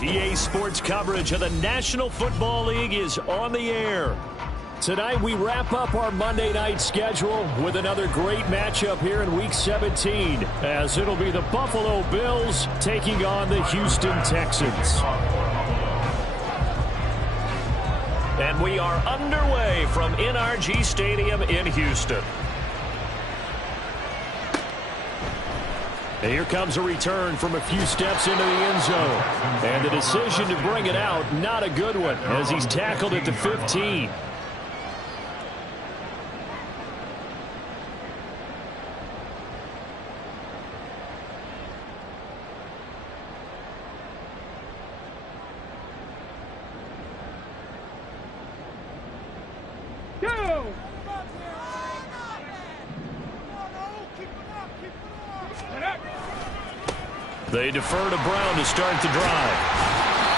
EA Sports coverage of the National Football League is on the air. Tonight we wrap up our Monday night schedule with another great matchup here in Week 17, as it'll be the Buffalo Bills taking on the Houston Texans. And we are underway from NRG Stadium in Houston. And here comes a return from a few steps into the end zone. And the decision to bring it out, not a good one, as he's tackled at the 15. They defer to Brown to start the drive.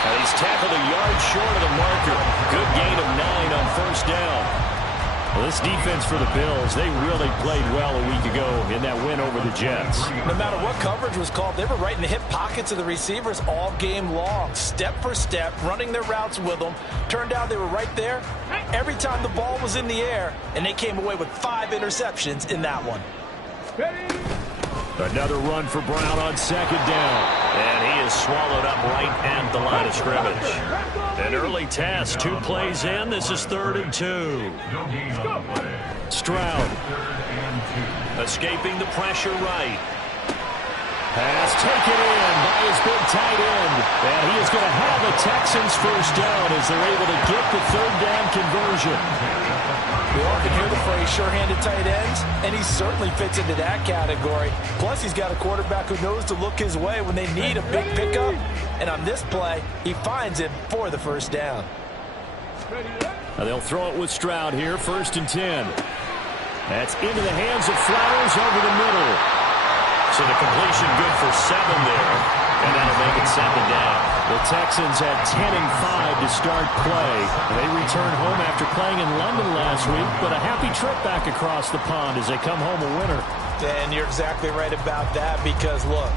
And he's tackled a yard short of the marker. Good gain of 9 on first down. Well, this defense for the Bills, they really played well a week ago in that win over the Jets. No matter what coverage was called, they were right in the hip pockets of the receivers all game long. Step for step, running their routes with them. Turned out they were right there every time the ball was in the air, and they came away with 5 interceptions in that one. Another run for Brown on second down. And he is swallowed up right at the line of scrimmage. An early task, 2 plays in. This is 3rd and 2. Stroud escaping the pressure right. Pass taken in by his big tight end. And he is going to have a Texans first down as they're able to get the 3rd down conversion. We often hear the phrase sure-handed tight ends, and he certainly fits into that category. Plus, he's got a quarterback who knows to look his way when they need a big pickup. And on this play, he finds it for the first down. Now they'll throw it with Stroud here, 1st and 10. That's into the hands of Flowers over the middle. So the completion good for 7 there, and that'll make it 2nd down. The Texans had 10-5 to start play. They return home after playing in London last week, but a happy trip back across the pond as they come home a winner. And you're exactly right about that because, look,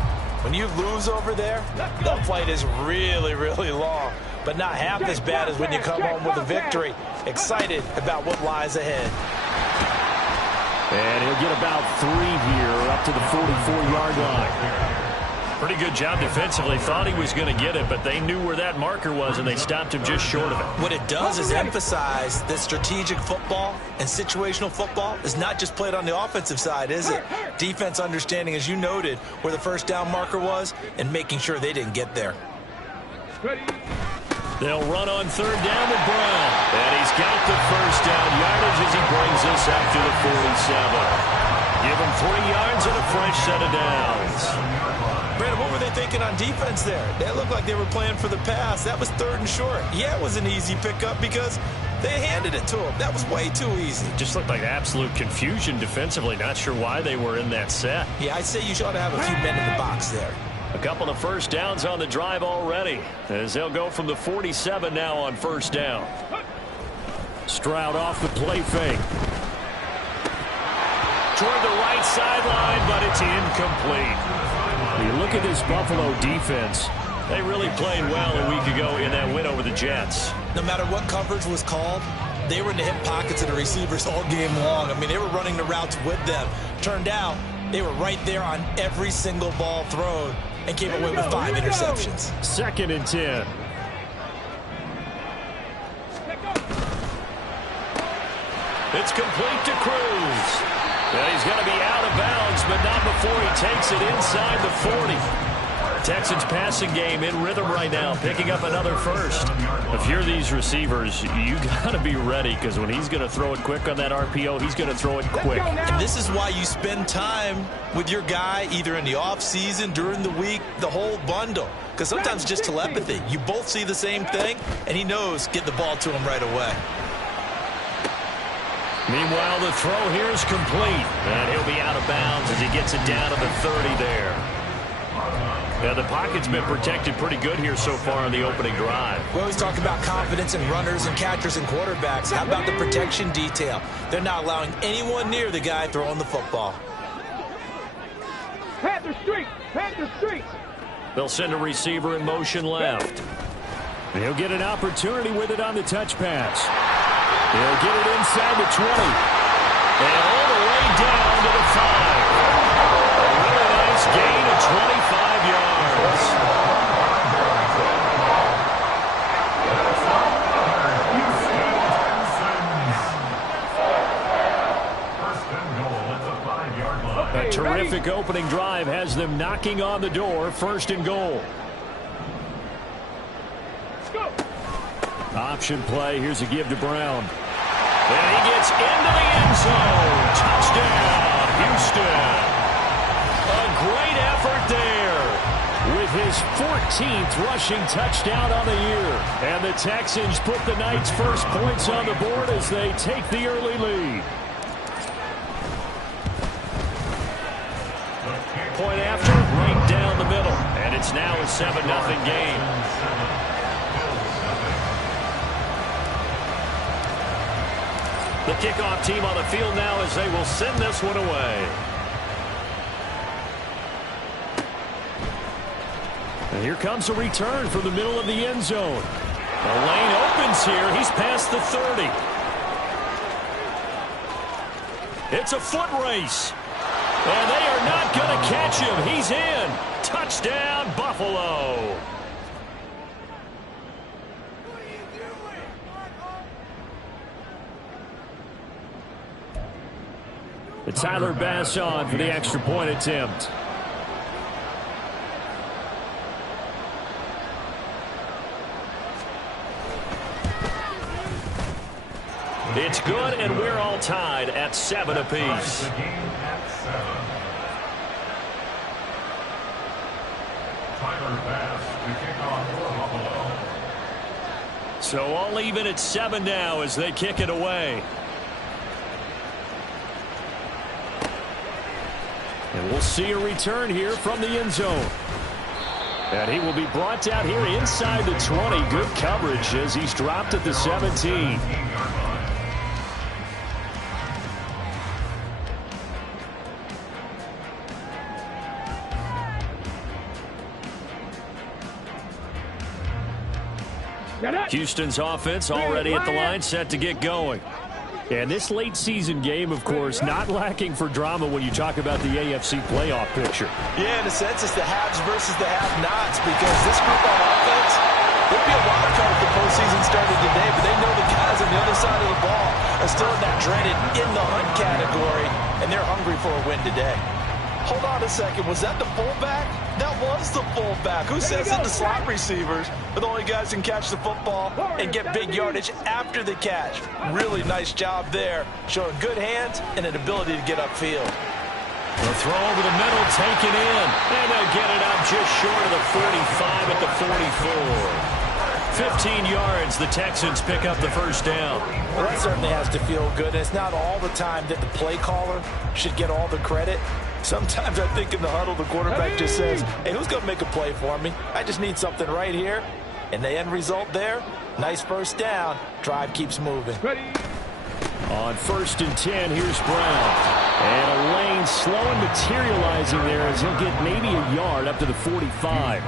when you lose over there, the flight is really, really long, but not half as bad as when you come home with a victory. Excited about what lies ahead. And he'll get about 3 here up to the 44-yard line. Pretty good job defensively. Thought he was going to get it, but they knew where that marker was, and they stopped him just short of it. What it does is emphasize that strategic football and situational football is not just played on the offensive side, is it? Defense understanding, as you noted, where the first down marker was and making sure they didn't get there. They'll run on 3rd down with Brown. And he's got the first down yardage as he brings us up to the 47. Give him 3 yards and a fresh set of downs. Brandon, what were they thinking on defense there? They looked like they were playing for the pass. That was 3rd and short. Yeah, it was an easy pickup because they handed it to him. That was way too easy. Just looked like absolute confusion defensively. Not sure why they were in that set. Yeah, I'd say you should have a few men in the box there. A couple of first downs on the drive already, as they'll go from the 47 now on 1st down. Stroud off the play fake. Toward the right sideline, but it's incomplete. You look at this Buffalo defense. They really played well a week ago in that win over the Jets. No matter what coverage was called, they were in the hip pockets of the receivers all game long. I mean, they were running the routes with them. Turned out, they were right there on every single ball thrown and came away with 5 interceptions. 2nd and 10. It's complete to Cruz. Well, he's going to be out of bounds, but not before he takes it inside the 40. Texans passing game in rhythm right now, picking up another first. If you're these receivers, you got to be ready, because when he's going to throw it quick on that RPO, he's going to throw it quick. And this is why you spend time with your guy either in the offseason, during the week, the whole bundle. Because sometimes it's just telepathy. You both see the same thing, and he knows get the ball to him right away. Meanwhile, the throw here is complete. And he'll be out of bounds as he gets it down to the 30 there. Yeah, the pocket's been protected pretty good here so far on the opening drive. We always talk about confidence in runners and catchers and quarterbacks. How about the protection detail? They're not allowing anyone near the guy throwing the football. Panther Street! Panther Street! They'll send a receiver in motion left. And he'll get an opportunity with it on the touch pass. He'll get it inside the 20. And all the way down to the 5. A really nice gain of 25 yards. A terrific opening drive has them knocking on the door. 1st and goal. Option play. Here's a give to Brown. And he gets into the end zone. Touchdown, Houston. A great effort there with his 14th rushing touchdown on the year. And the Texans put the Knights' first points on the board as they take the early lead. Point after, right down the middle. And it's now a 7-0 game. The kickoff team on the field now as they will send this one away. And here comes a return from the middle of the end zone. The lane opens here. He's past the 30. It's a foot race. And they are not going to catch him. He's in. Touchdown, Buffalo. The Tyler Bass on for the extra point attempt. It's good, and we're all tied at 7 apiece. So all even at 7 now as they kick it away. And we'll see a return here from the end zone. And he will be brought down here inside the 20. Good coverage as he's dropped at the 17. Houston's offense already at the line, set to get going. And this late season game, of course, not lacking for drama when you talk about the AFC playoff picture. Yeah, in a sense, it's the haves versus the have-nots, because this group on offense, there'd be a wild card if the postseason started today, but they know the guys on the other side of the ball are still in that dreaded in-the-hunt category, and they're hungry for a win today. Hold on a second. Was that the fullback? That was the fullback. Who says it? The slot receivers are the only guys who can catch the football and get big yardage after the catch. Really nice job there, showing good hands and an ability to get upfield. The throw over the middle, taken in. And they'll get it up just short of the 45 at the 44. 15 yards, the Texans pick up the first down. Well, that certainly has to feel good. And it's not all the time that the play caller should get all the credit. Sometimes I think in the huddle, the quarterback just says, hey, who's going to make a play for me? I just need something right here. And the end result there, nice first down. Drive keeps moving. On 1st and 10, here's Brown. And a lane slow and materializing there as he'll get maybe a yard up to the 45.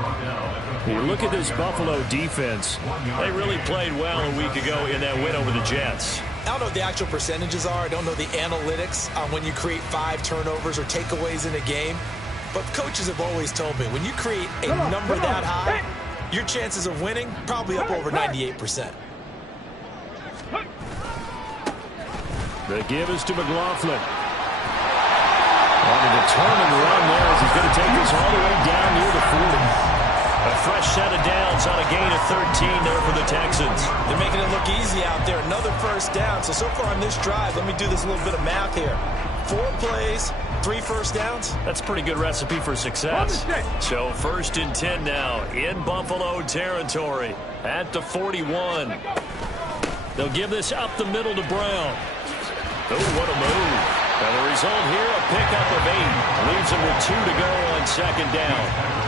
You look at this Buffalo defense. They really played well a week ago in that win over the Jets. I don't know what the actual percentages are. I don't know the analytics on when you create 5 turnovers or takeaways in a game. But coaches have always told me, when you create a number that high, your chances of winning probably up over 98%. The give is to McLaughlin. On a determined run there as he's going to take this all the way down near the 40. A fresh set of downs on a gain of 13 there for the Texans. They're making it look easy out there. Another first down. So far on this drive, let me do this little bit of math here. 4 plays, 3 first downs. That's a pretty good recipe for success. So 1st and 10 now in Buffalo territory at the 41. They'll give this up the middle to Brown. Oh, what a move. And the result here, a pickup of 8. Leaves them with 2 to go on 2nd down.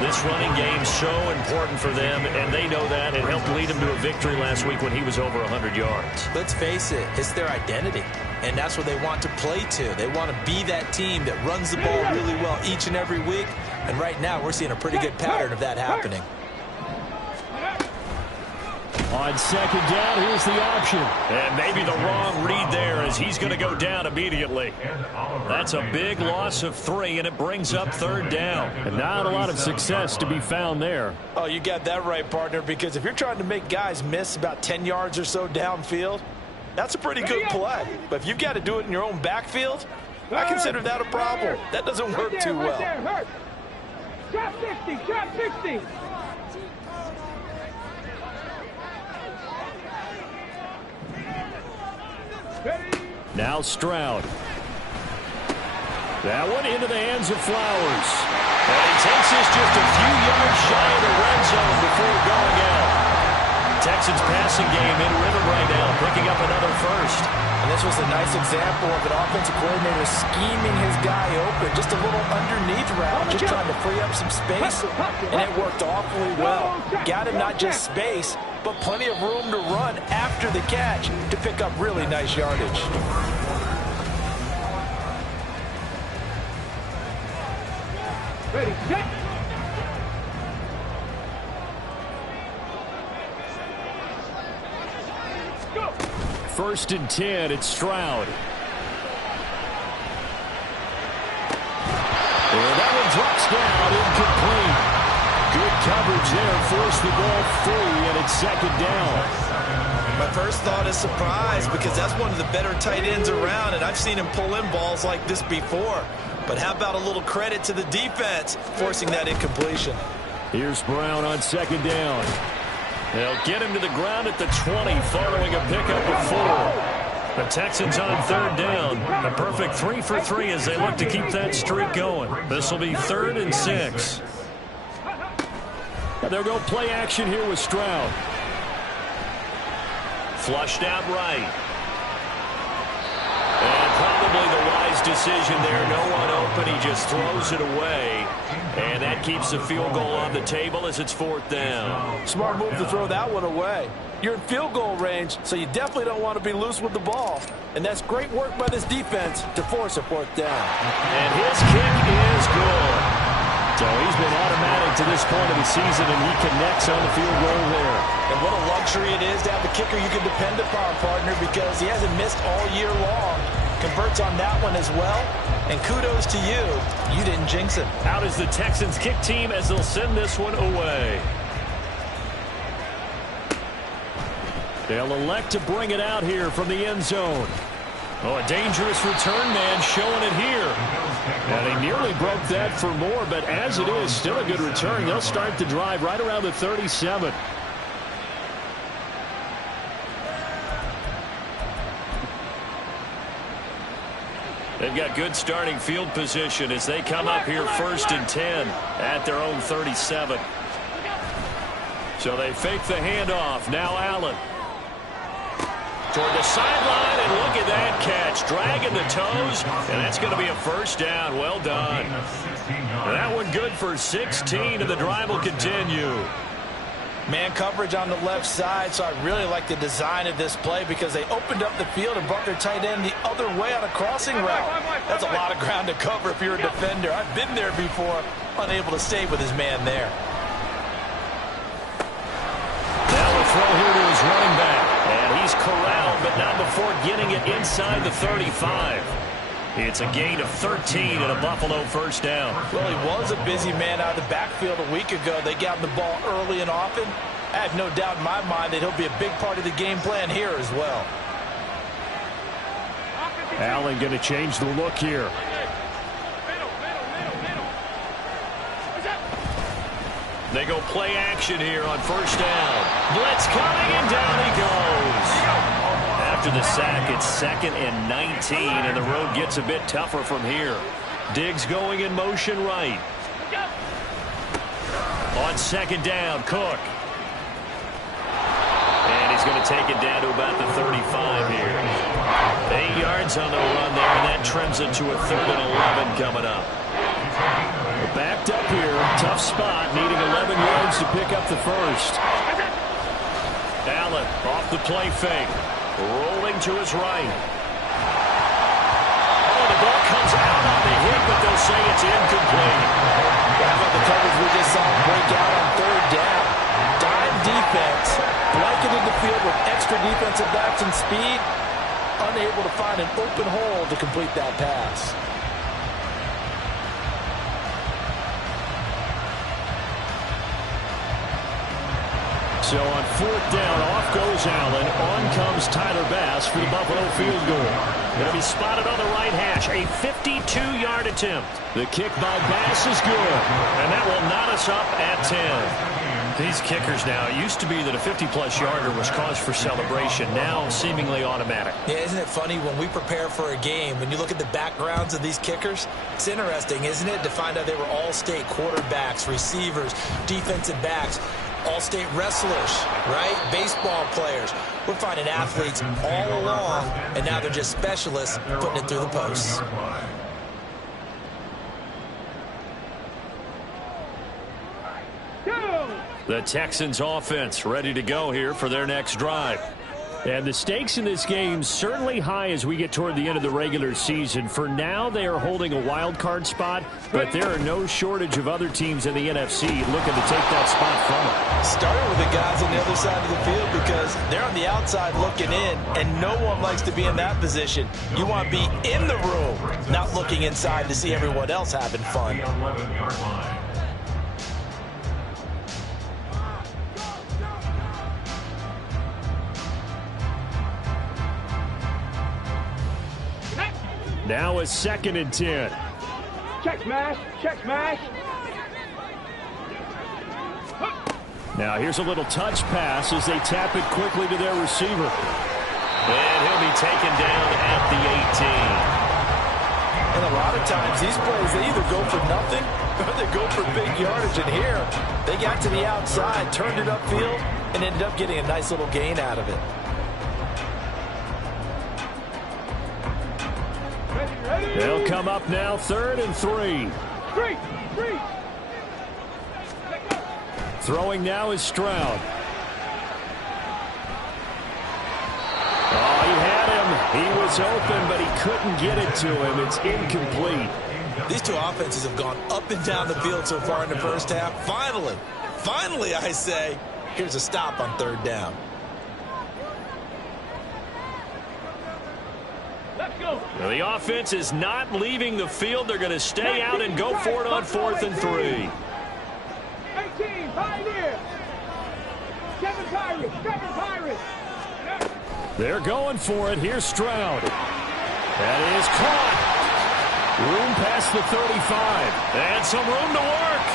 This running game so important for them, and they know that. It helped lead them to a victory last week when he was over 100 yards. Let's face it, it's their identity, and that's what they want to play to. They want to be that team that runs the ball really well each and every week, And right now, we're seeing a pretty good pattern of that happening. On second down, here's the option. And maybe the wrong read there as he's going to go down immediately. That's a big loss of 3, and it brings up third down. And not a lot of success to be found there. Oh, you got that right, partner, because if you're trying to make guys miss about 10 yards or so downfield, that's a pretty good play. But if you've got to do it in your own backfield, I consider that a problem. That doesn't work too well. Trap 60, trap 60. Now Stroud. That one into the hands of Flowers. And he takes this just a few yards shy of the red zone before going out. Texans passing game in rhythm right now, picking up another first. And this was a nice example of an offensive coordinator scheming his guy open. Just a little underneath route, just trying to free up some space. And it worked awfully well. Got him not just space, but plenty of room to run after the catch to pick up really nice yardage. Ready, set. Go. First and 10, it's Stroud. And that one drops down, incomplete. Good coverage there, forced the ball free, and it's second down. My first thought is surprise because that's one of the better tight ends around, and I've seen him pull in balls like this before. But how about a little credit to the defense forcing that incompletion? Here's Brown on second down. They'll get him to the ground at the 20 following a pickup of 4. The Texans on third down. A perfect 3 for 3 as they look to keep that streak going. This will be 3rd and 6. They'll go play action here with Stroud. Flushed out right. And probably the wise decision there. No one open. He just throws it away. And that keeps the field goal on the table as it's 4th down. Smart move to throw that one away. You're in field goal range, so you definitely don't want to be loose with the ball. And that's great work by this defense to force a 4th down. And his kick is good. So he's been automatic to this point of the season, and he connects on the field goal there. And what a luxury it is to have a kicker you can depend upon, partner, because he hasn't missed all year long. Converts on that one as well. And kudos to you. You didn't jinx it. Out is the Texans kick team as they'll send this one away. They'll elect to bring it out here from the end zone. Oh, a dangerous return man showing it here. And he nearly broke that for more, but as it is, still a good return. They'll start the drive right around the 37. They've got good starting field position as they come up here 1st and 10 at their own 37. So they fake the handoff. Now Allen. Toward the sideline, and look at that catch. Dragging the toes, and that's going to be a 1st down. Well done. That one good for 16, and the drive will continue. Man coverage on the left side, so I really like the design of this play because they opened up the field and brought their tight end the other way on a crossing route. That's a lot of ground to cover if you're a defender. I've been there before, unable to stay with his man there. Now a throw here to his running back. And he's corralled, but not before getting it inside the 35. It's a gain of 13 and a Buffalo 1st down. Well, he was a busy man out of the backfield a week ago. They got him the ball early and often. I have no doubt in my mind that he'll be a big part of the game plan here as well. Allen going to change the look here. They go play action here on 1st down. Blitz coming, and down he goes. After the sack, it's 2nd and 19, and the road gets a bit tougher from here. Diggs going in motion right. On 2nd down, Cook. And he's going to take it down to about the 35 here. 8 yards on the run there, and that trims it to a 3rd and 11 coming up. Backed up here, tough spot, needing 11 yards to pick up the 1st. Allen off the play fake, rolling to his right. Oh, the ball comes out on the hit, but they'll say it's incomplete. extra defensive backs and speed, unable to find an open hole to complete that pass. So on fourth down, off goes Allen. On comes Tyler Bass for the Buffalo field goal. Going to be spotted on the right hash. A 52-yard attempt. The kick by Bass is good. And that will knot us up at 10. These kickers now, it used to be that a 50-plus yarder was cause for celebration. Now seemingly automatic. Yeah, isn't it funny when we prepare for a game, when you look at the backgrounds of these kickers, it's interesting, isn't it, to find out they were all-state quarterbacks, receivers, defensive backs, all-state wrestlers, right? Baseball players. We're finding athletes all along, and now they're just specialists putting it through the posts. The Texans offense ready to go here for their next drive. And the stakes in this game certainly high as we get toward the end of the regular season. For now, they are holding a wild card spot, but there are no shortage of other teams in the NFC looking to take that spot from them. Starting with the guys on the other side of the field because they're on the outside looking in, and no one likes to be in that position. You want to be in the room, not looking inside to see everyone else having fun. Now a 2nd and 10. Check smash. Check smash. Now here's a little touch pass as they tap it quickly to their receiver. And he'll be taken down at the 18. And a lot of times these plays, they either go for nothing or they go for big yardage. And here, they got to the outside, turned it upfield, and ended up getting a nice little gain out of it. They'll come up now 3rd and 3. Three. Throwing now is Stroud. Oh, he had him. He was open, but he couldn't get it to him. It's incomplete. These two offenses have gone up and down the field so far in the first half. Finally, I say, here's a stop on 3rd down. Well, the offense is not leaving the field. They're going to stay out and go for it on 4th and 3. 18, Pioneer. 7 Pirates. They're going for it. Here's Stroud. That is caught. Room past the 35. And some room to work.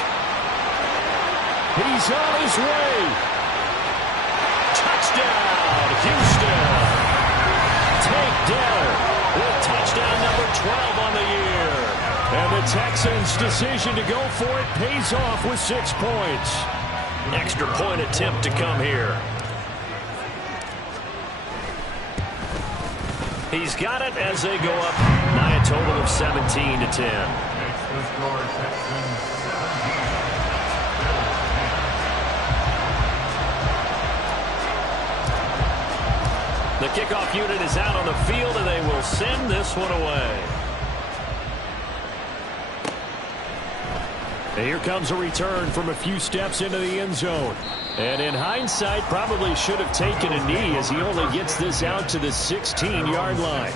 He's on his way. Touchdown, Houston. Takedown. With touchdown number 12 on the year. And the Texans' decision to go for it pays off with 6 points. Extra point attempt to come here. He's got it as they go up by a total of 17 to 10. The kickoff unit is out on the field, and they will send this one away. And here comes a return from a few steps into the end zone. And in hindsight, probably should have taken a knee as he only gets this out to the 16-yard line.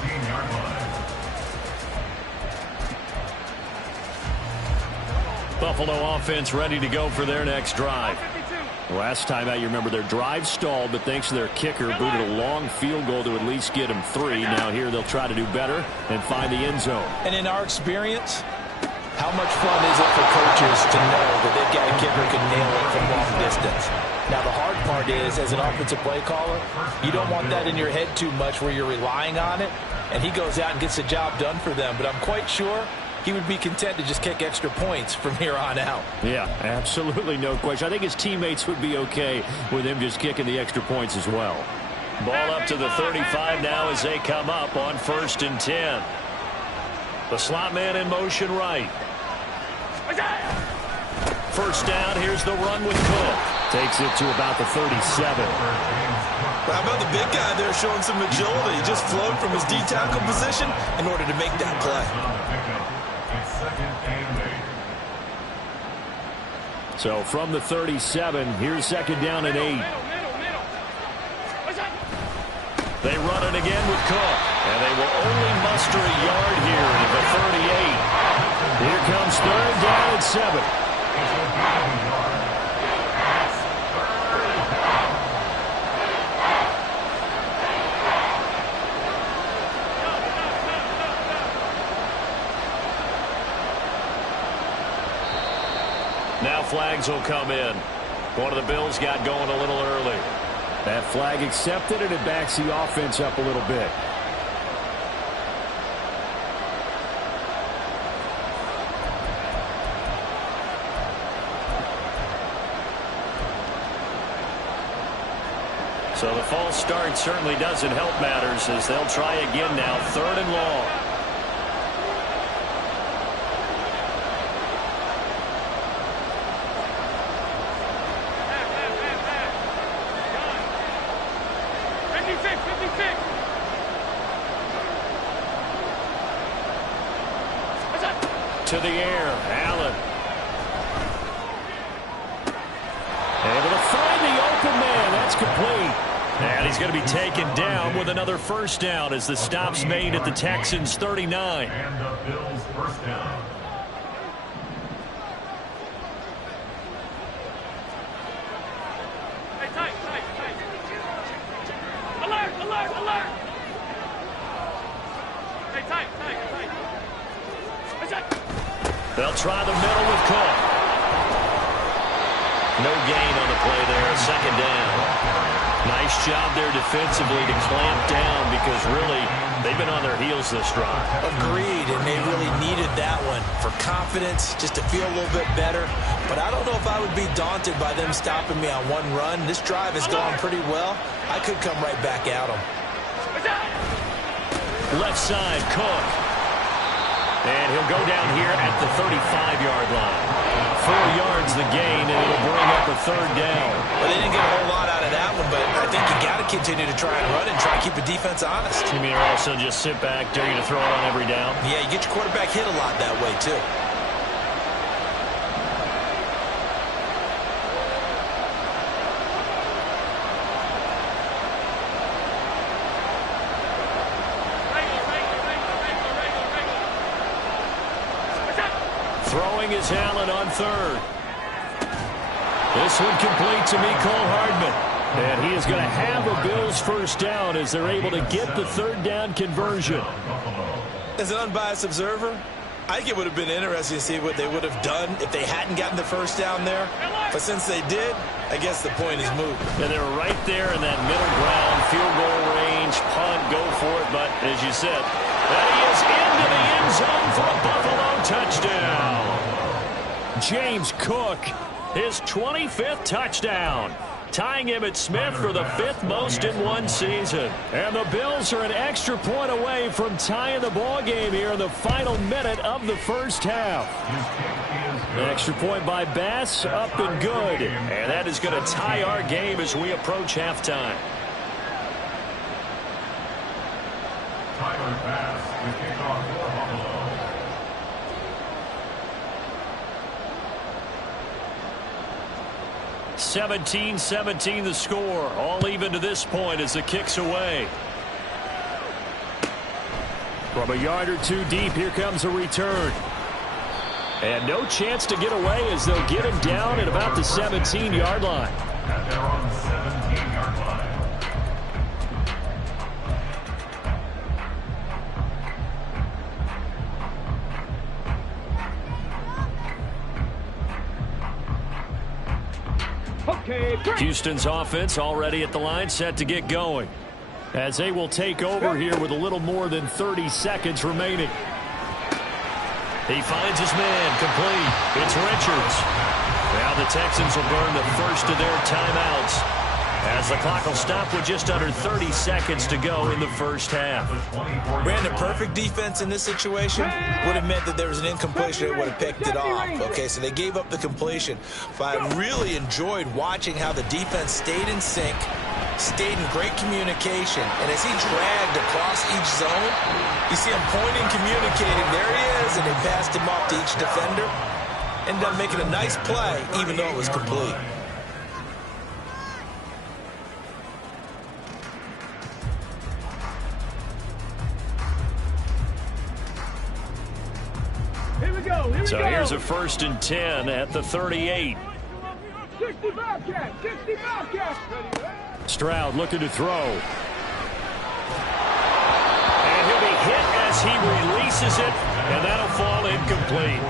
Buffalo offense ready to go for their next drive. Last time out, you remember their drive stalled, but thanks to their kicker, booted a long field goal to at least get them 3. Now here they'll try to do better and find the end zone. And in our experience, how much fun is it for coaches to know that they've got a kicker who can nail it from long distance? Now the hard part is, as an offensive play caller, you don't want that in your head too much where you're relying on it, and he goes out and gets the job done for them. But I'm quite sure he would be content to just kick extra points from here on out. Yeah, absolutely no question. I think his teammates would be okay with him just kicking the extra points as well. Ball up to the 35 now as they come up on 1st and 10. The slot man in motion right. First down, here's the run with Cook. Takes it to about the 37. How about the big guy there showing some agility? He just flowed from his D-tackle position in order to make that play. So from the 37, here's 2nd down and 8. They run it again with Cook. And they will only muster a yard here to the 38. Here comes third down and 7. Now flags will come in. One of the Bills got going a little early. That flag accepted, and it backs the offense up a little bit. So the false start certainly doesn't help matters as they'll try again now, 3rd and long. To the air, Allen. Able to find the open man. That's complete. And he's going to be taken down with another first down as the stop's made at the Texans' 39. And the Bills' first down. Hey, tight. Alert. Hey, tight. They'll try the middle with Cook. No gain on the play there. 2nd down. Nice job there defensively to clamp down because really they've been on their heels this drive. Agreed, and they really needed that one for confidence, just to feel a little bit better. But I don't know if I would be daunted by them stopping me on one run. This drive has gone pretty well. I could come right back at them. Left side, Cook. And he'll go down here at the 35-yard line. 4 yards the gain, and it'll bring up a 3rd down. Well, they didn't get a whole lot out of that one, but I think you got to continue to try and run and try to keep the defense honest. You mean also just sit back, dare you to throw it on every down? Yeah, you get your quarterback hit a lot that way, too. Throwing is Allen on 3rd. This one complete to Mecole Hardman. And he is going to have a Bills first down as they're able to get the 3rd down conversion. As an unbiased observer, I think it would have been interesting to see what they would have done if they hadn't gotten the first down there. But since they did, I guess the point is moot. And they were right there in that middle ground, field goal range, punt, go for it. But as you said, that he is into the end zone for a Buffalo touchdown. James Cook, his 25th touchdown, tying him at Smith for the 5th most in one season. And the Bills are an extra point away from tying the ball game here in the final minute of the first half. An extra point by Bass, up and good. And that is going to tie our game as we approach halftime. Tyler Bass with kickoff for Buffalo. 17-17 the score. All even to this point as the kick's away. From a yard or two deep, here comes a return. And no chance to get away as they'll get him down at about the 17-yard line. And they're on the 17-yard line. Houston's offense already at the line, set to get going. As they will take over here with a little more than 30 seconds remaining. He finds his man, complete. It's Richards. Now the Texans will burn the first of their timeouts as the clock will stop with just under 30 seconds to go in the first half. Brandon, perfect defense in this situation would have meant that there was an incompletion. They would have picked it off. Okay, so they gave up the completion. But I really enjoyed watching how the defense stayed in sync, stayed in great communication. And as he dragged across each zone, you see him pointing, communicating. There he is, and they passed him off to each defender. Ended up making a nice play, even though it was complete. So here's a 1st and 10 at the 38. 60 Bobcats, 60 Bobcats. Stroud looking to throw. And he'll be hit as he releases it, and that'll fall incomplete.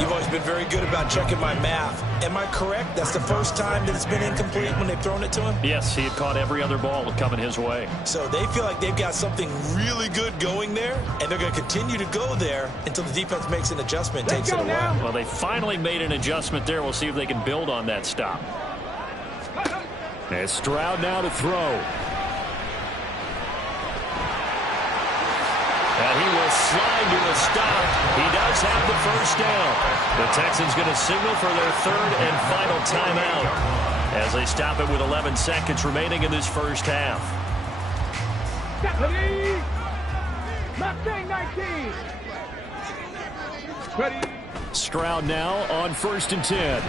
You've always been very good about checking my math. Am I correct? That's the first time that it's been incomplete when they've thrown it to him? Yes, he had caught every other ball coming his way. So they feel like they've got something really good going there, and they're going to continue to go there until the defense makes an adjustment and takes it away. Well, they finally made an adjustment there. We'll see if they can build on that stop. As Stroud now to throw. And he will slide to a stop. He does have the first down. The Texans going to signal for their 3rd and final timeout as they stop it with 11 seconds remaining in this first half. Stroud now on 1st and 10.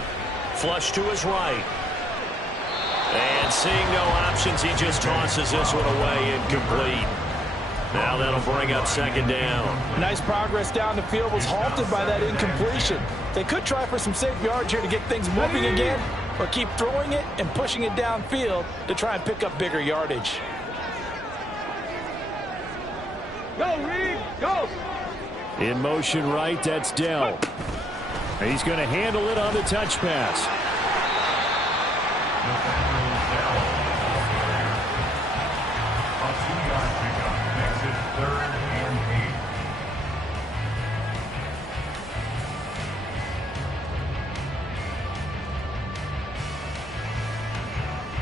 Flush to his right. And seeing no options, he just tosses this one away, incomplete. Now that'll bring up 2nd down. Nice progress down the field, was halted by that incompletion. They could try for some safe yards here to get things moving again, or keep throwing it and pushing it downfield to try and pick up bigger yardage. Go, Reed, go! In motion right, that's Dell. He's going to handle it on the touch pass.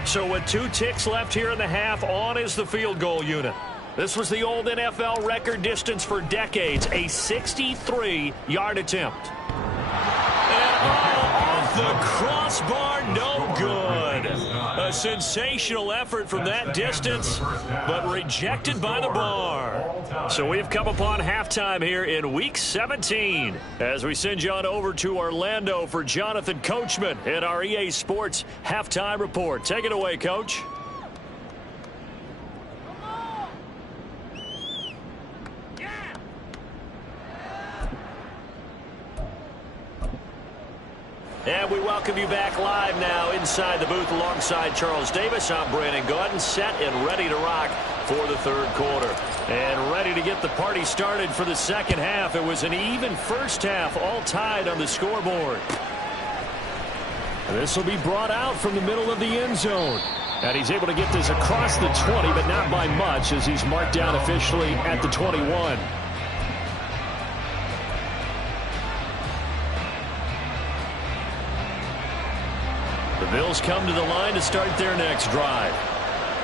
So with 2 ticks left here in the half, on is the field goal unit. This was the old NFL record distance for decades, a 63-yard attempt. And off the crossbar, no good. A sensational effort from that distance, but rejected by the bar. So we've come upon halftime here in Week 17 as we send you on over to Orlando for Jonathan Coachman in our EA Sports Halftime Report. Take it away, Coach. And we welcome you back live now inside the booth alongside Charles Davis. I'm Brandon Gaudin, set and ready to rock for the 3rd quarter. And ready to get the party started for the 2nd half. It was an even first half, all tied on the scoreboard. This will be brought out from the middle of the end zone. And he's able to get this across the 20, but not by much as he's marked down officially at the 21. The Bills come to the line to start their next drive.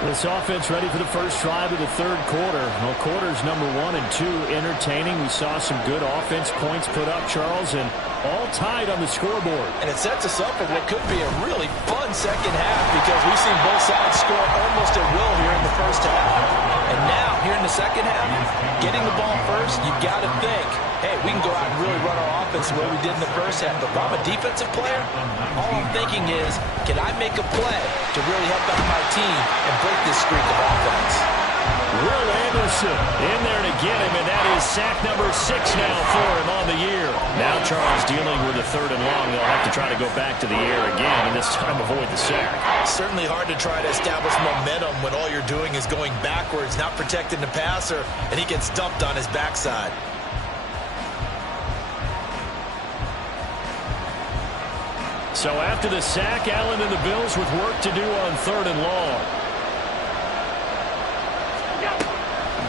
This offense ready for the first drive of the 3rd quarter. Well, quarters number 1 and 2 entertaining. We saw some good offense points put up, Charles, and all tied on the scoreboard. And it sets us up for what could be a really fun 2nd half because we've seen both sides score almost at will here in the first half. And now, here in the 2nd half, getting the ball first, you've got to think, hey, we can go out and really run our offense the way we did in the first half. But if I'm a defensive player, all I'm thinking is, can I make a play to really help out my team and break this streak of offense? Will Anderson in there to get him, and that is sack number 6 now for him on the year. Now Charles dealing with a 3rd and long. They'll have to try to go back to the air again, and this time avoid the sack. Certainly hard to try to establish momentum when all you're doing is going backwards, not protecting the passer, and he gets dumped on his backside. So after the sack, Allen and the Bills with work to do on 3rd and long.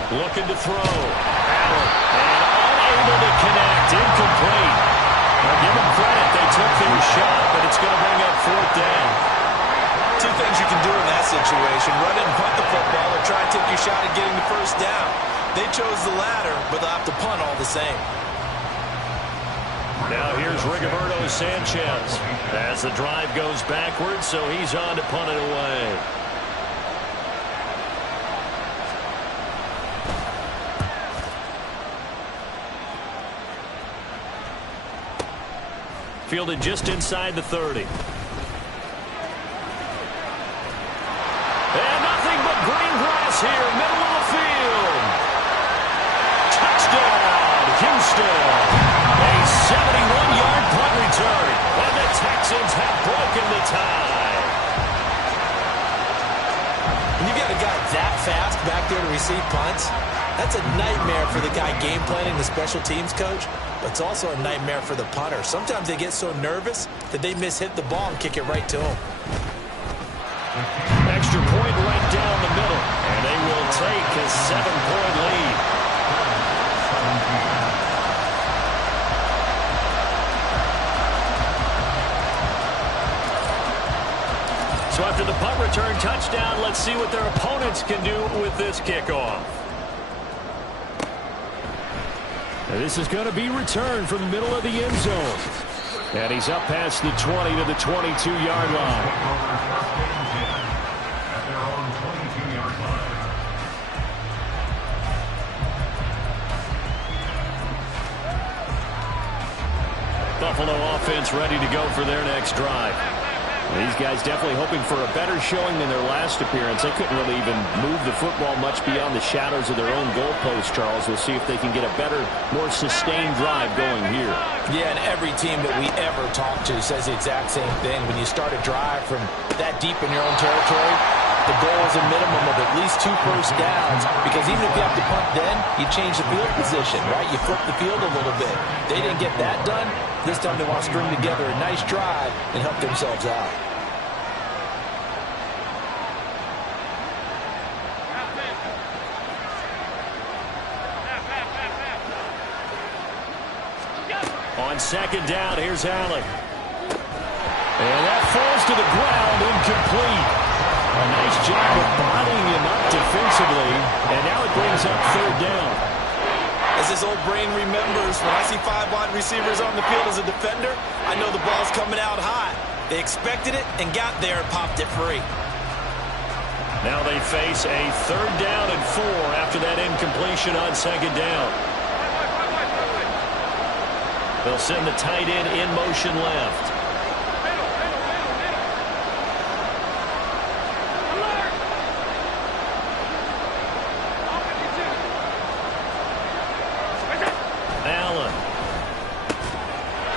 Looking to throw. Allen, and unable to connect. Incomplete. Now give them credit. They took their shot, but it's going to bring up 4th down. 2 things you can do in that situation. Run it and punt the football or try and take your shot at getting the first down. They chose the latter, but they'll have to punt all the same. Now here's Rigoberto Sanchez as the drive goes backwards, so he's on to punt it away. Fielded just inside the 30. And nothing but green grass here, middle of the field. Touchdown, Houston. A 71 see punts? That's a nightmare for the guy game planning, the special teams coach, but it's also a nightmare for the punter. Sometimes they get so nervous that they mishit the ball and kick it right to him. Extra point right down the middle, and they will take a 7-point lead. So after the punt return touchdown, let's see what their opponents can do with this kickoff. And this is going to be returned from the middle of the end zone. And he's up past the 20 to the 22-yard line. At their own 22-yard line. Buffalo offense ready to go for their next drive. These guys definitely hoping for a better showing than their last appearance. They couldn't really even move the football much beyond the shadows of their own goalpost, Charles. We'll see if they can get a better, more sustained drive going here. Yeah, and every team that we ever talk to says the exact same thing. When you start a drive from that deep in your own territory, the goal is a minimum of at least 2 first downs, because even if you have to punt then, you change the field position, right? You flip the field a little bit. They didn't get that done. This time they want to string together a nice drive and help themselves out. On second down, here's Allen. And that falls to the ground, incomplete. A nice job of bodying him up defensively, and now it brings up third down. As this old brain remembers, when I see 5 wide receivers on the field as a defender, I know the ball's coming out high. They expected it and got there and popped it free. Now they face a third down and 4 after that incompletion on second down. They'll send the tight end in motion left. Allen.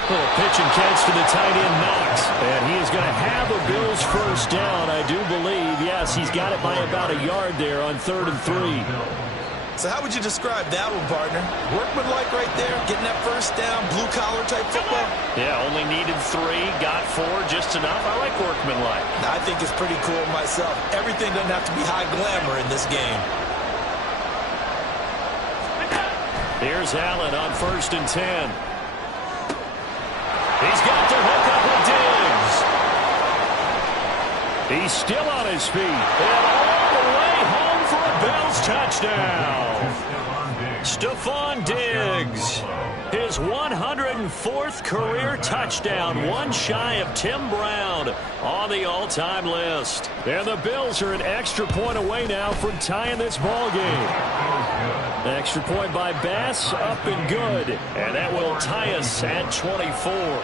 Little pitch and catch to the tight end, Knox. And he is going to have the Bills first down, I do believe. Yes, he's got it by about a yard there on 3rd and 3. So how would you describe that one, partner? Workmanlike right there, getting that first down, blue-collar type football? Yeah, only needed 3, got 4, just enough. I like workmanlike. I think it's pretty cool myself. Everything doesn't have to be high glamour in this game. Here's Allen on 1st and 10. He's got the hook up with Diggs. He's still on his feet. And all the way home for a Bills touchdown. Stephon Diggs. His 104th career touchdown. One shy of Tim Brown on the all-time list. And the Bills are an extra point away now from tying this ball game. Extra point by Bass, up and good. And that will tie us at 24.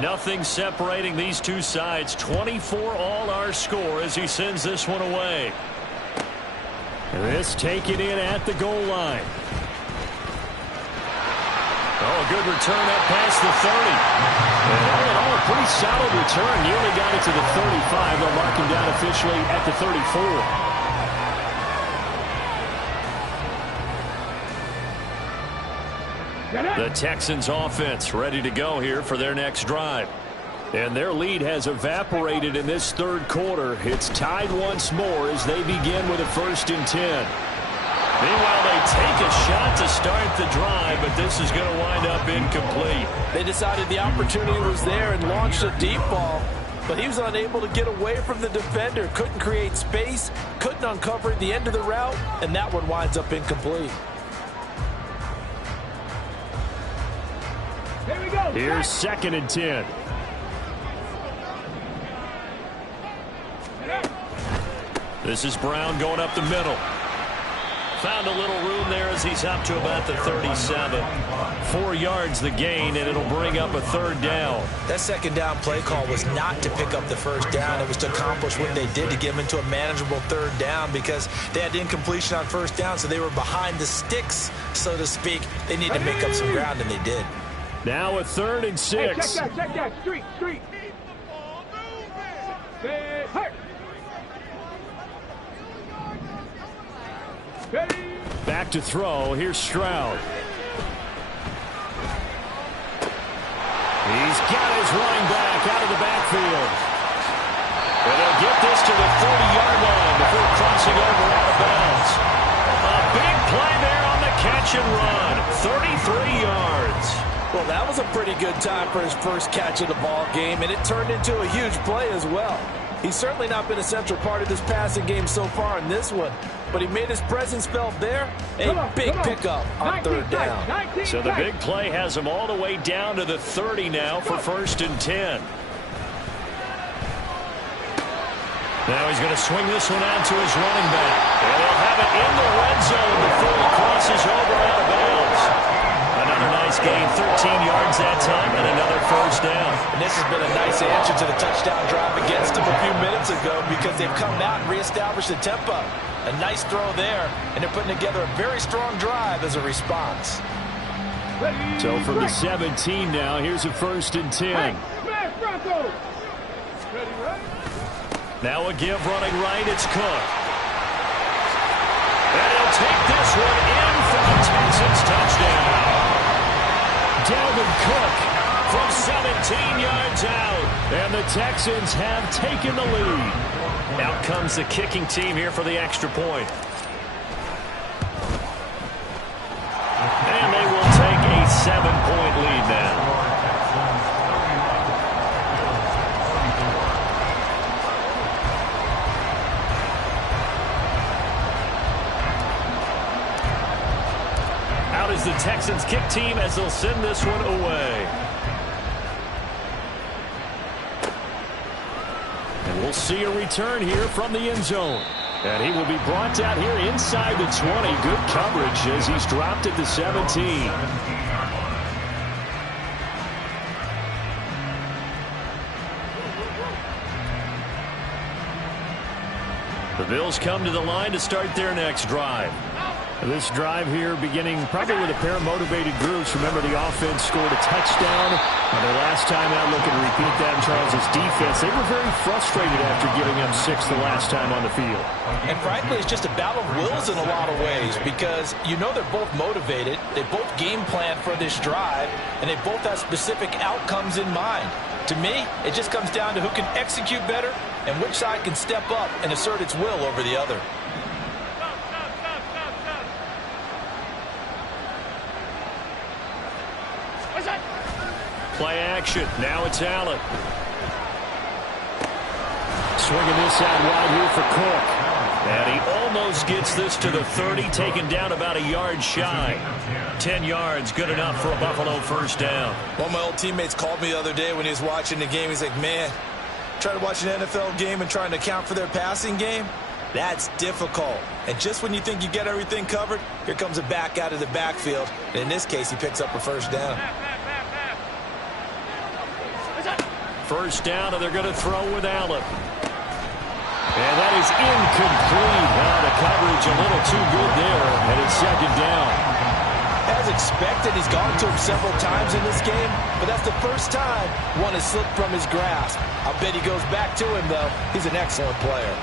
Nothing separating these two sides. 24 all our score as he sends this one away. And this taken in at the goal line. Oh, a good return up past the 30. And all in all, a pretty solid return. Nearly got it to the 35. They'll mark him down officially at the 34. The Texans offense ready to go here for their next drive. And their lead has evaporated in this third quarter. It's tied once more as they begin with a 1st and 10. Meanwhile, they take a shot to start the drive, but this is going to wind up incomplete. They decided the opportunity was there and launched a deep ball, but he was unable to get away from the defender. Couldn't create space, couldn't uncover the end of the route, and that one winds up incomplete. Here we go. Here's 2nd and 10. This is Brown going up the middle. Found a little room there as he's up to about the 37. 4 yards the gain, and it'll bring up a 3rd down. That 2nd down play call was not to pick up the 1st down. It was to accomplish what they did to get them into a manageable 3rd down because they had incompletion on 1st down, so they were behind the sticks, so to speak. They need to make up some ground, and they did. Now a 3rd and 6. Hey, check that. Street. Hey, Back to throw. Here's Stroud. He's got his running back out of the backfield. And they'll get this to the 30-yard line before crossing over out of bounds. A big play there on the catch and run. 33 yards. Well, that was a pretty good time for his first catch of the ball game, and it turned into a huge play as well. He's certainly not been a central part of this passing game so far in this one, but he made his presence felt there. A big pickup on 3rd down. So the big play has him all the way down to the 30 now for 1st and 10. Now he's going to swing this one out to his running back. And they'll have it in the red zone before he crosses over out of bounds. Another nice gain, 13 yards that time, and another 1st down. And this has been a nice answer to the touchdown drive against him a few minutes ago because they've come out and reestablished the tempo. A nice throw there, and they're putting together a very strong drive as a response. So from the 17 now, here's a 1st and 10. Now a give running right, it's Cook. And he'll take this one in for the Texans touchdown. Dalvin Cook from 17 yards out. And the Texans have taken the lead. Out comes the kicking team here for the extra point. And they will take a 7-point lead now. Out is the Texans kick team as they'll send this one away. And we'll see a return here from the end zone. And he will be brought down here inside the 20. Good coverage as he's dropped at the 17. The Bills come to the line to start their next drive. This drive here beginning probably with a pair of motivated groups. Remember, the offense scored a touchdown. And their last time out, looking to repeat that in Charles' defense. They were very frustrated after giving up 6 the last time on the field. And frankly, it's just a battle of wills in a lot of ways because you know they're both motivated. They both game plan for this drive, and they both have specific outcomes in mind. To me, it just comes down to who can execute better and which side can step up and assert its will over the other. Play action. Now it's Allen. Swinging this out wide here for Cook. And he almost gets this to the 30, taken down about a yard shy. 10 yards, good enough for a Buffalo 1st down. One of my old teammates called me the other day when he was watching the game. He's like, man, trying to watch an NFL game and trying to account for their passing game? That's difficult. And just when you think you get everything covered, here comes a back out of the backfield. And in this case, he picks up a 1st down. 1st down, and they're going to throw with Allen. And that is incomplete. The coverage a little too good there, and it's 2nd down. As expected, he's gone to him several times in this game, but that's the first time one has slipped from his grasp. I'll bet he goes back to him, though. He's an excellent player.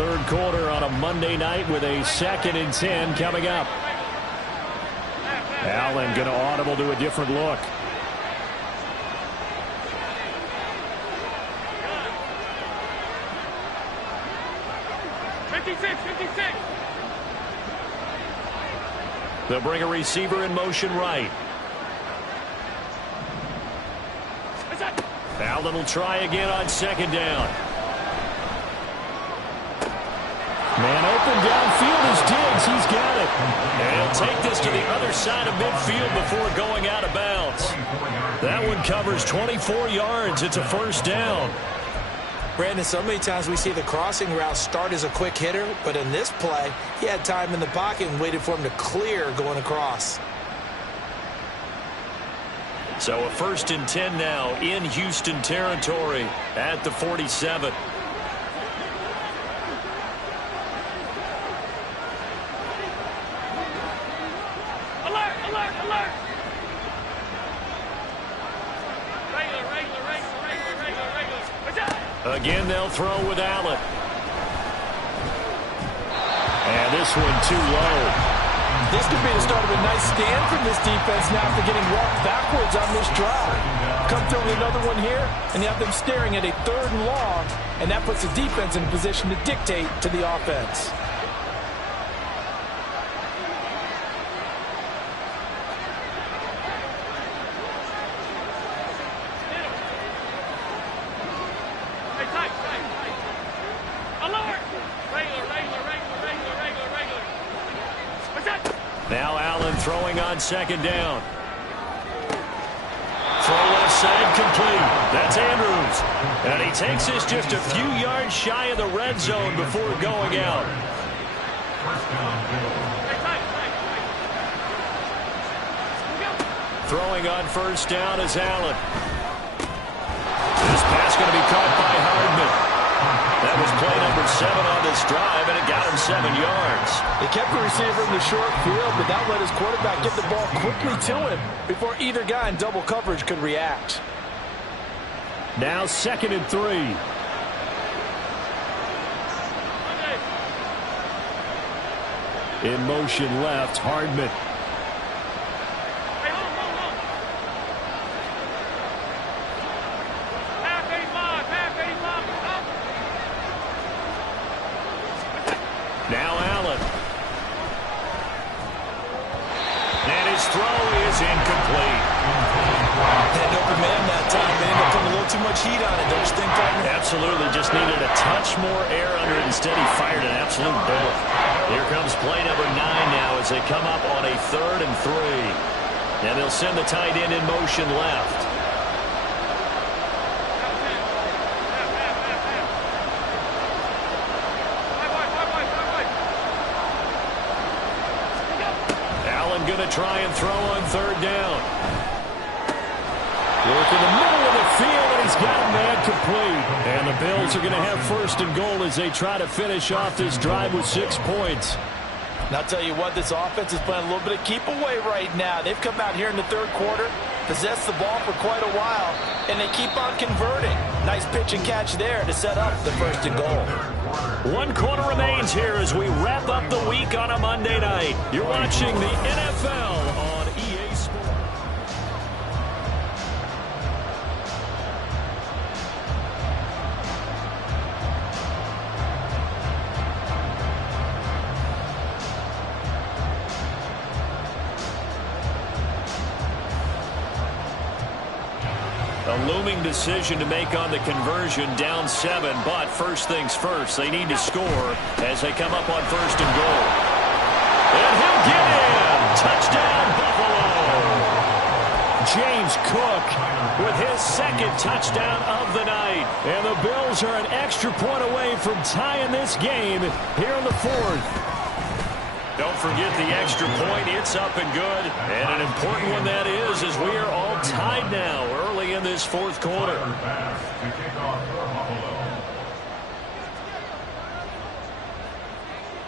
3rd quarter on a Monday night with a 2nd and 10 coming up. Allen going to audible to a different look. They'll bring a receiver in motion right. Allen will try again on 2nd down. Man open downfield is Diggs. He's got it. And he'll take this to the other side of midfield before going out of bounds. That one covers 24 yards. It's a 1st down. Brandon, so many times we see the crossing route start as a quick hitter, but in this play, he had time in the pocket and waited for him to clear going across. So a 1st and 10 now in Houston territory at the 47. Alert, alert, Again, they'll throw with Allen. And this one too low. This could be the start of a nice stand from this defense now after getting walked backwards on this drive. Come through with another one here, and you have them staring at a 3rd and long, and that puts the defense in a position to dictate to the offense. Now Allen throwing on 2nd down. Throw left side complete. That's Andrews. And he takes this just a few yards shy of the red zone before going out. Throwing on 1st down is Allen. This pass going to be caught by Hardman. That was play number 7 on this drive, and it got him 7 yards. They kept the receiver in the short field, but that let his quarterback get the ball quickly to him before either guy in double coverage could react. Now 2nd and 3. In motion left, Hardman. Now Allen. And his throw is incomplete. Had an open man that time. They ended up putting a little too much heat on it, don't you think, partner? Absolutely. Just needed a touch more air under it. Instead, he fired an absolute bullet. Here comes play number 9 now as they come up on a 3rd and 3. And they'll send the tight end in motion left. Going to try and throw on 3rd down. Work in the middle of the field, and he's got a man complete. And the Bills are going to have 1st and goal as they try to finish off this drive with 6 points. And I'll tell you what, this offense is playing a little bit of keep away right now. They've come out here in the 3rd quarter, possessed the ball for quite a while, and they keep on converting. Nice pitch and catch there to set up the 1st and goal. 1 quarter remains here as we wrap up the week on a Monday night. You're watching the NFL on EA Sports. A looming decision to make on the conversion, down 7, but first things first, they need to score as they come up on 1st and goal. And he'll get in! Touchdown, Buffalo! James Cook with his 2nd touchdown of the night. And the Bills are an extra point away from tying this game here in the 4th. Don't forget the extra point. It's up and good. And an important one that is, as we are all tied now early in this 4th quarter.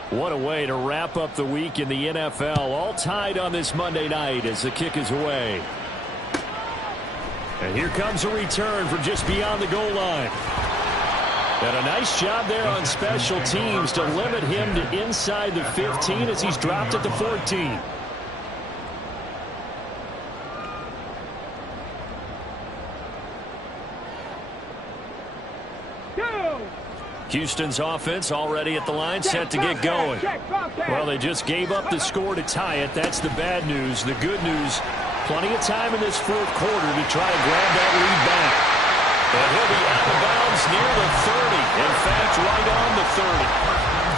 What a way to wrap up the week in the NFL. All tied on this Monday night as the kick is away. And here comes a return from just beyond the goal line. And a nice job there on special teams to limit him to inside the 15 as he's dropped at the 14. Houston's offense already at the line, set to get going. Well, they just gave up the score to tie it. That's the bad news. The good news, plenty of time in this 4th quarter to try to grab that lead back. And he'll be out of bounds near the 30. In fact, right on the 30.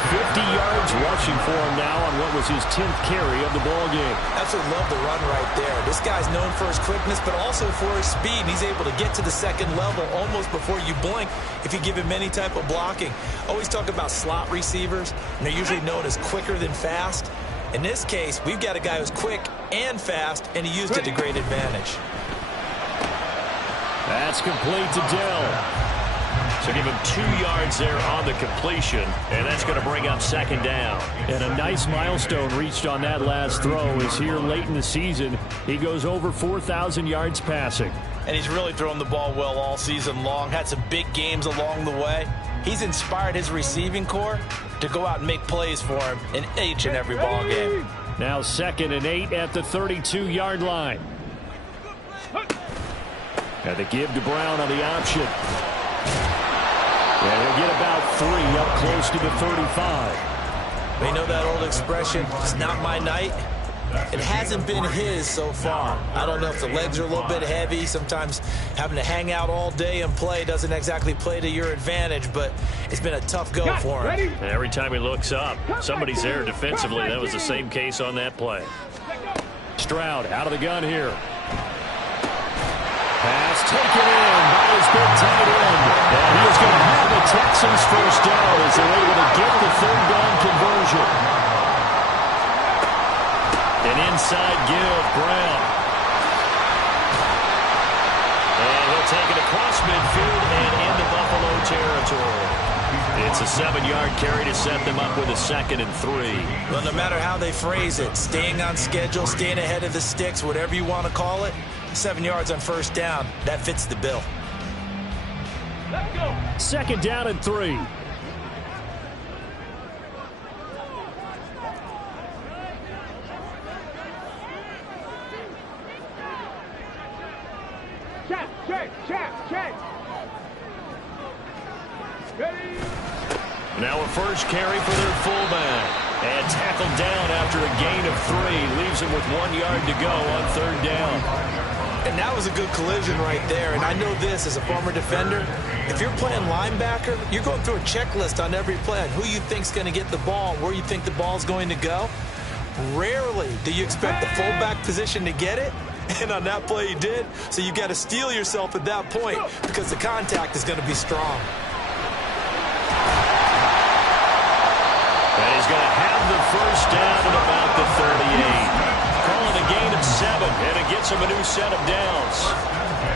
50 yards rushing for him now on what was his 10th carry of the ball game. Absolutely love the run right there. This guy's known for his quickness, but also for his speed. He's able to get to the 2nd level almost before you blink if you give him any type of blocking. Always talk about slot receivers, and they're usually known as quicker than fast. In this case, we've got a guy who's quick and fast, and he used it to great advantage. That's complete to Dell. So give him 2 yards there on the completion, and that's going to bring up second down. And a nice milestone reached on that last throw is here late in the season. He goes over 4,000 yards passing. And he's really thrown the ball well all season long. Had some big games along the way. He's inspired his receiving corps to go out and make plays for him in each and every ball game. Now 2nd and 8 at the 32-yard line. And the give to Brown on the option. And he'll get about 3 up close to the 35. They know that old expression, it's not my night. It hasn't been his so far. I don't know if the legs are a little bit heavy. Sometimes having to hang out all day and play doesn't exactly play to your advantage, but it's been a tough go for him. And every time he looks up, somebody's there defensively. That was the same case on that play. Stroud out of the gun here. Pass taken in by his big tight end. And he is going to have the Texans first down as they're able to get the 3rd down conversion. An inside give, Brown. And he'll take it across midfield and into Buffalo territory. It's a 7-yard carry to set them up with a 2nd and 3. Well, no matter how they phrase it, staying on schedule, staying ahead of the sticks, whatever you want to call it, 7 yards on first down, that fits the bill. Let's go. 2nd down and 3. Check. Ready? Now a first carry for their fullback. And tackled down after a gain of 3. Leaves him with 1 yard to go on 3rd down. And that was a good collision right there. And I know this as a former defender. If you're playing linebacker, you're going through a checklist on every play on who you think's going to get the ball, where you think the ball's going to go. Rarely do you expect the fullback position to get it. And on that play he did. So you got to steel yourself at that point because the contact is going to be strong. And he's going to have the first down at about the 38. Calling a gain of 7, and it gets him a new set of downs.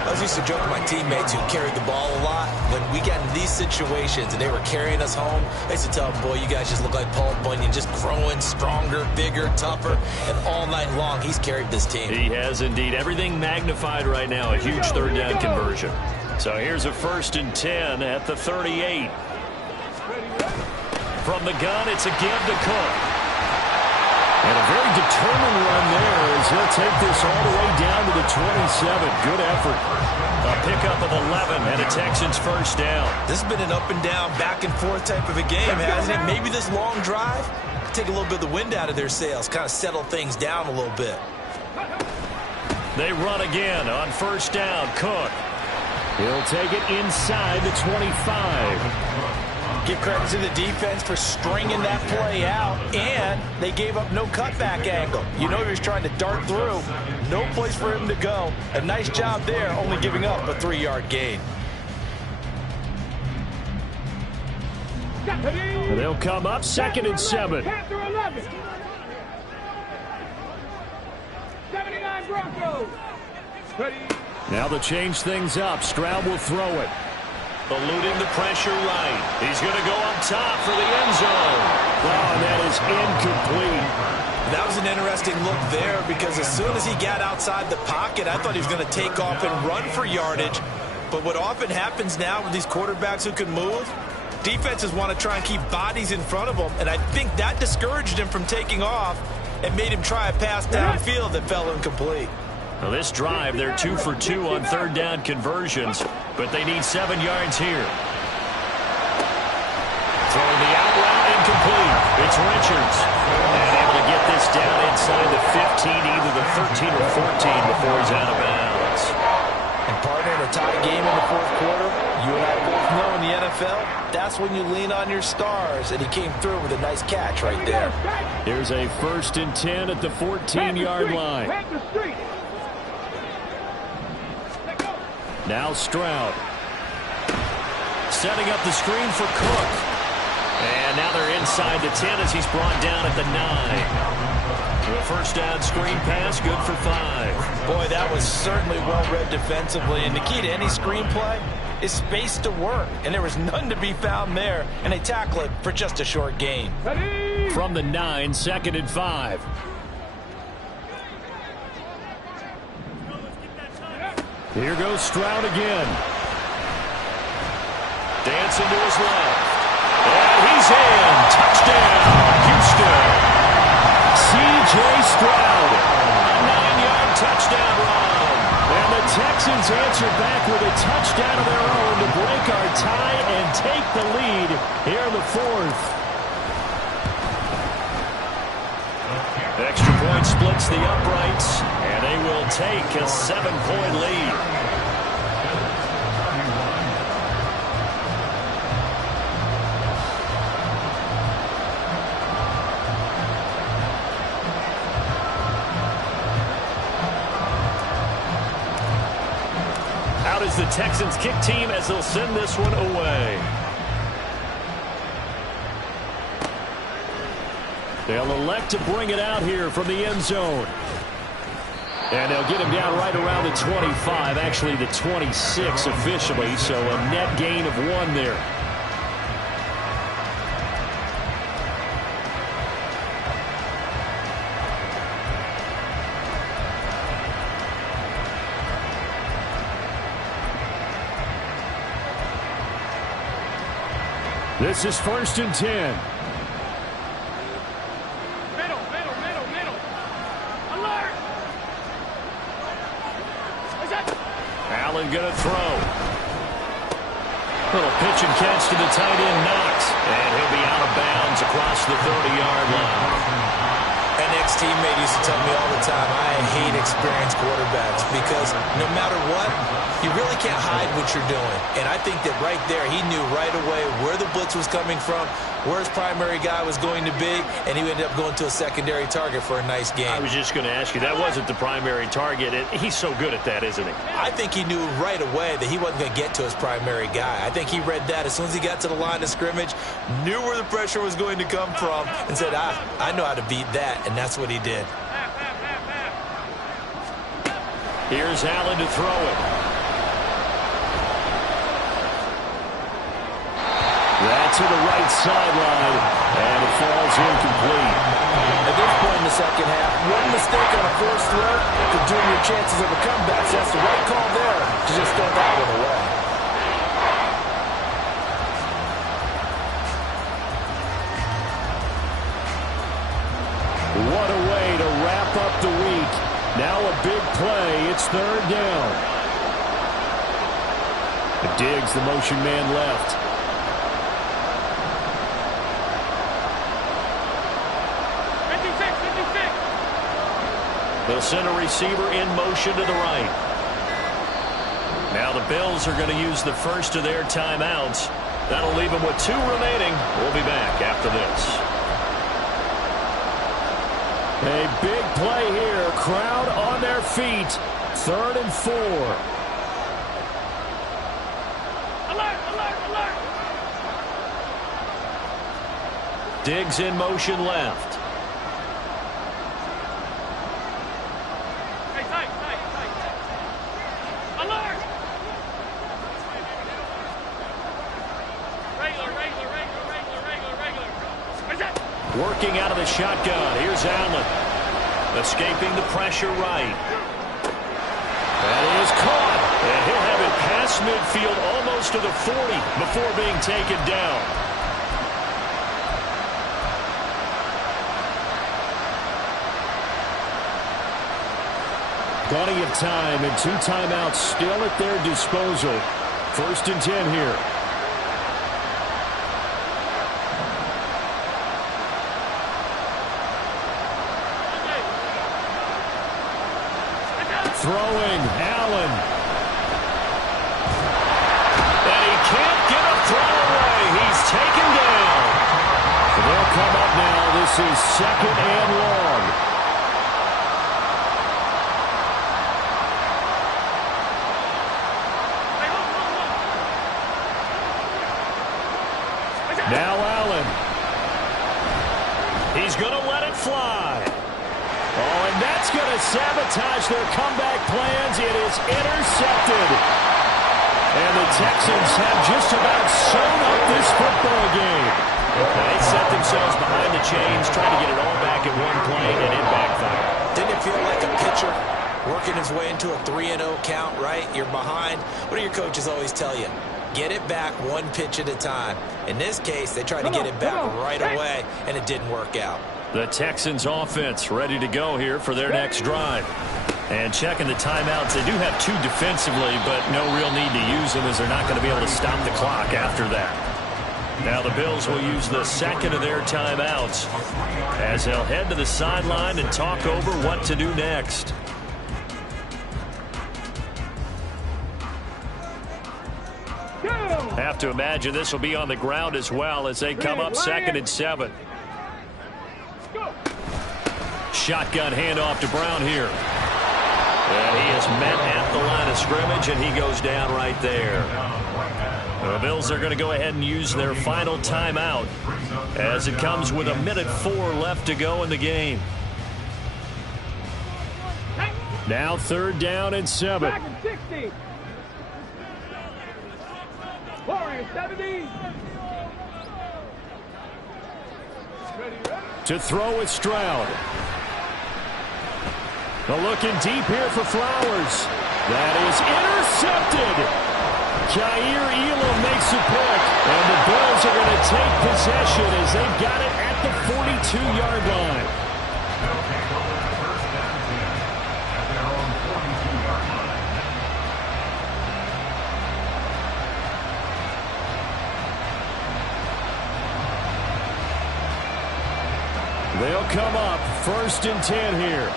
I was used to joke with my teammates who carried the ball a lot. When we got in these situations and they were carrying us home, I used to tell them, boy, you guys just look like Paul Bunyan, just growing stronger, bigger, tougher. And all night long, he's carried this team. He has indeed. Everything magnified right now. A huge 3rd down conversion. So here's a 1st and 10 at the 38. From the gun, it's a give to Cook. And a very determined run there as he'll take this all the way down to the 27. Good effort. A pickup of 11 and a Texans first down. This has been an up and down, back and forth type of a game, hasn't it? Maybe this long drive take a little bit of the wind out of their sails, kind of settle things down a little bit. They run again on first down. Cook. He'll take it inside the 25. Give credit to the defense for stringing that play out, and they gave up no cutback angle. You know he was trying to dart through. No place for him to go. A nice job there, only giving up a 3-yard gain. And they'll come up 2nd and 7. Panther 11. 79 Broncos. Ready? Now to change things up. Stroud will throw it. Eluding the pressure right. He's going to go up top for the end zone. Oh, that is incomplete. That was an interesting look there because as soon as he got outside the pocket, I thought he was going to take off and run for yardage. But what often happens now with these quarterbacks who can move, defenses want to try and keep bodies in front of them. And I think that discouraged him from taking off and made him try a pass downfield that fell incomplete. Well, this drive, they're 2 for 2 on 3rd down conversions, but they need 7 yards here. Throwing the out route, incomplete. It's Richards. And able to get this down inside the 15, either the 13 or 14 before he's out of bounds. And partner, in a tie game in the 4th quarter, you and I both know in the NFL, that's when you lean on your stars. And he came through with a nice catch right there. Here's a 1st and 10 at the 14-yard line. Now Stroud. Setting up the screen for Cook. And now they're inside the 10 as he's brought down at the 9. The first down screen pass, good for 5. Boy, that was certainly well read defensively. And the key to any screen play is space to work, and there was none to be found there, and they tackle it for just a short gain. Ready. From the 9, 2nd and 5. Here goes Stroud again. Dancing to his left. And he's in. Touchdown, Houston. C.J. Stroud. A 9-yard touchdown run. And the Texans answer back with a touchdown of their own to break our tie and take the lead here in the 4th. Extra point splits the uprights, and they will take a 7-point lead. Out is the Texans kick team as they'll send this one away. They'll elect to bring it out here from the end zone. And they'll get him down right around the 25, actually the 26 officially, so a net gain of 1 there. This is 1st and 10. Middle. Alert. Is that? Allen gonna throw. Little pitch and catch to the tight end, Knox. And he'll be out of bounds across the 30-yard line. An ex-teammate used to tell me all the time, I hate experienced quarterbacks because no matter what, you really can't hide what you're doing. And I think that right there, he knew right away where the blitz was coming from, where his primary guy was going to be, and he ended up going to a secondary target for a nice game. I was just going to ask you, that wasn't the primary target. He's so good at that, isn't he? I think he knew right away that he wasn't going to get to his primary guy. I think he read that as soon as he got to the line of scrimmage, knew where the pressure was going to come from, and said, I know how to beat that, and that's what he did. Here's Allen to throw it. That's to the right sideline, and it falls incomplete. At this point in the second half, one mistake on a forced throw could doom your chances of a comeback. So that's the right call there to just throw that one away. What a way to wrap up the week. Now a big play. It's 3rd down. Diggs, the motion man left. They'll send a receiver in motion to the right. Now the Bills are going to use the first of their timeouts. That'll leave them with 2 remaining. We'll be back after this. A big play here. Crowd on their feet. 3rd and 4. Alert. Diggs in motion left. Tight. Alert. Regular. Is that? Working out of the shotgun. Here's Allen. Escaping the pressure right. That is caught. And he'll have it past midfield almost to the 40 before being taken down. Plenty of time and 2 timeouts still at their disposal. 1st and 10 here. Throwing, Allen. And he can't get a throw away. He's taken down. They'll come up now. This is 2nd and long. Now Allen. He's going to let it fly. Oh, and that's going to sabotage their comeback plans. It is intercepted. And the Texans have just about sewn up this football game. They set themselves behind the chains, trying to get it all back at one play, and it backfired. Didn't it feel like a pitcher working his way into a 3-0 count, right? You're behind. What do your coaches always tell you? Get it back one pitch at a time. In this case, they tried to get it back right away, and it didn't work out. The Texans offense ready to go here for their next drive. And checking the timeouts, they do have 2 defensively, but no real need to use them as they're not going to be able to stop the clock after that. Now the Bills will use the second of their timeouts as they'll head to the sideline and talk over what to do next. Have to imagine this will be on the ground as well as they come up 2nd and 7. Shotgun handoff to Brown here. And he is met at the line of scrimmage, and he goes down right there. The Bills are going to go ahead and use their final timeout as it comes with 1:04 left to go in the game. Now 3rd down and 7. 60. Warriors 70. To throw with Stroud. Looking deep here for Flowers. That is intercepted. Jair Elam makes a pick. And the Bills are going to take possession as they've got it at the 42-yard line. They'll come up 1st and 10 here.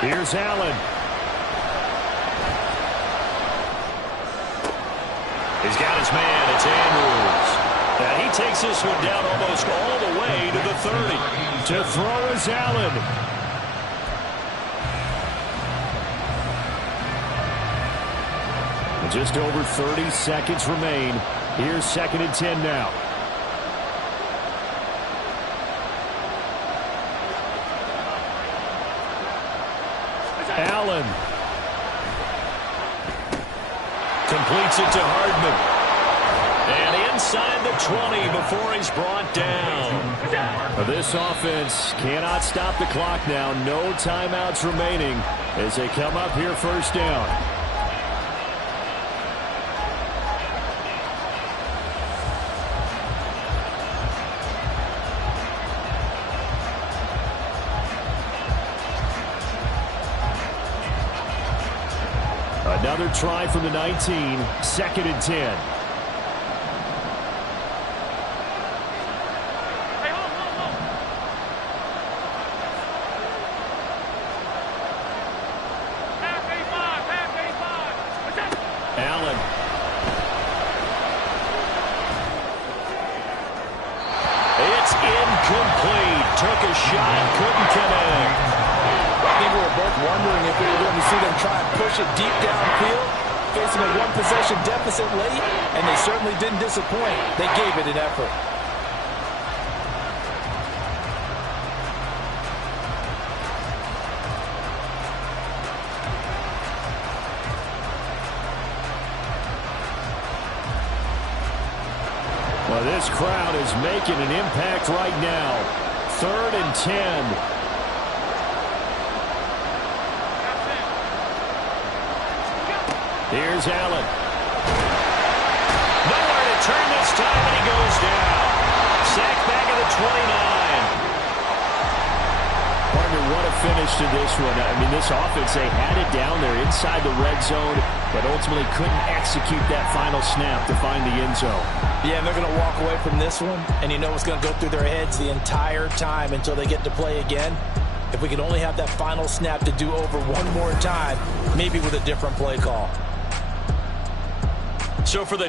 Here's Allen. He's got his man. It's Andrews. And he takes this one down almost all the way to the 30. To throw is Allen. Just over 30 seconds remain. Here's 2nd and 10 now. Allen. Completes it to Hardman. And inside the 20 before he's brought down. This offense cannot stop the clock now. No timeouts remaining as they come up here 1st down. Another try from the 19, 2nd and 10. Hey, hold. Half 85. What's that? Allen. It's incomplete. Took a shot, couldn't connect. I think we were both wondering if we were going to see them try and push it deep downfield, facing a 1-possession deficit late, and they certainly didn't disappoint. They gave it an effort. Well, this crowd is making an impact right now. 3rd and 10. Here's Allen. Nowhere to turn this time, and he goes down. Sacked back at the 29. Partner, what a finish to this one. I mean, this offense, they had it down there inside the red zone, but ultimately couldn't execute that final snap to find the end zone. Yeah, and they're going to walk away from this one, and you know what's going to go through their heads the entire time until they get to play again. If we could only have that final snap to do over one more time, maybe with a different play call. So for the